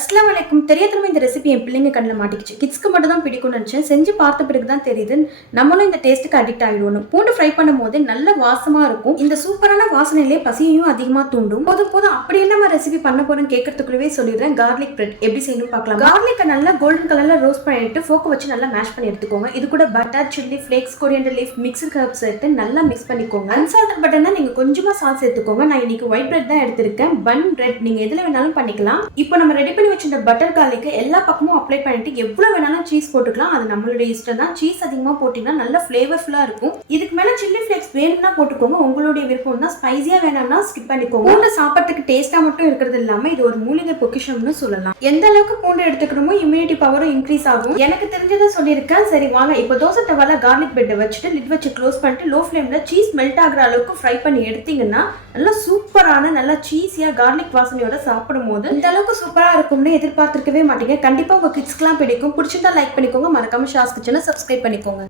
அஸ்லாம் வலைக்கும். தெரியாதவங்க இந்த ரெசிபி என் பிள்ளைங்க கண்ணில் மாட்டிக்கிச்சு. கிட்ஸ்க்கு மட்டும் தான் பிடிக்கும்னு நினச்சேன். செஞ்சு பார்த்த பிறகு தான் தெரியுது நம்மளும் இந்த டேஸ்ட்டுக்கு அடிக்ட் ஆகிடுவோம். பூண்டு ஃப்ரை பண்ணும் போது நல்ல வாசமா இருக்கும். இந்த சூப்பரான வாசனையிலே பசியையும் அதிகமாக தூண்டும். போதும் அப்படி என்ன ரெசிபி பண்ண போறேன்னு கேட்கறதுக்குள்ளவே சொல்லிடுறேன். கார்லிக் பிரெட் எப்படி செய்யணும் பார்க்கலாம். கார்லிக்கை நல்லா கோல்டன் கலர்ல ரோஸ்ட் பண்ணிட்டு ஃபோக்கை வச்சு நல்லா மேஷ் பண்ணி எடுத்துக்கோங்க. இது கூட butter, chilli flakes, coriander leaf, mixer herbs சேர்த்து நல்லா மிக்ஸ் பண்ணிக்கோங்க. அன்சால்டட் பட்டர்னா நீங்க கொஞ்சமா சால்ட் சேர்த்துக்கோங்க. நான் இன்னைக்கு ஒயிட் பிரெட் தான் எடுத்திருக்கேன். பன் பிரெட் நீங்க எதுல வேணாலும் பண்ணிக்கலாம். இப்போ நம்ம ரெடி பண்ணி வச்சிருந்த பட்டர் கார்லிக்கு எல்லா பக்கமும் அப்ளை பண்ணிட்டு எவ்வளவு வேணாலும் சீஸ் போட்டுக்கலாம். அது நம்மளுடைய இஷ்டம் தான். சீஸ் அதிகமாக போட்டீங்கன்னா நல்ல ஃபிளேவர்ஃபுல்லா இருக்கும். இதுக்கு மேல சில்லி ஃபிளேக்ஸ் வேணும்னா போட்டுக்கோங்க. உங்களுடைய விருப்பம் தான். ஸ்பைசியா வேணாம்னா ஸ்கிப் பண்ணிக்கோங்க. பூண்டு சாப்பிட்றதுக்கு டேஸ்டா மட்டும் இருக்கிறது இல்லாம இது ஒரு மூலிகை பொக்கிஷம்னு சொல்லலாம். எந்த அளவுக்கு பூண்டு எடுத்துக்கணுமோ இம்யூனிட்டி பவரும் இன்க்ரீஸ் ஆகும். எனக்கு தெரிஞ்சதை சொல்லியிருக்கேன். சரி வாங்க இப்போ தோசை தவால கார்லிக் பிரெட்டை வச்சுட்டு லிட் வச்சு க்ளோஸ் பண்ணிட்டு லோ ஃபிளேம்ல சீஸ் மெல்ட் ஆகிற அளவுக்கு ஃப்ரை பண்ணி எடுத்தீங்கன்னா நல்லா சூப்பரான நல்லா சீஸியா கார்லிக் வாசனையோட சாப்பிடும் போது இந்த அளவுக்கு சூப்பரா இருக்கும்னு எதிர்பார்த்திருக்கவே மாட்டீங்க. கண்டிப்பா உங்க கிட்ஸ்க்குலாம் பிடிக்கும். பிடிச்சிருந்தா லைக் பண்ணிக்கோங்க. மறக்காம ஷாஸ் கிச்சனை சப்ஸ்கிரைப் பண்ணிக்கோங்க.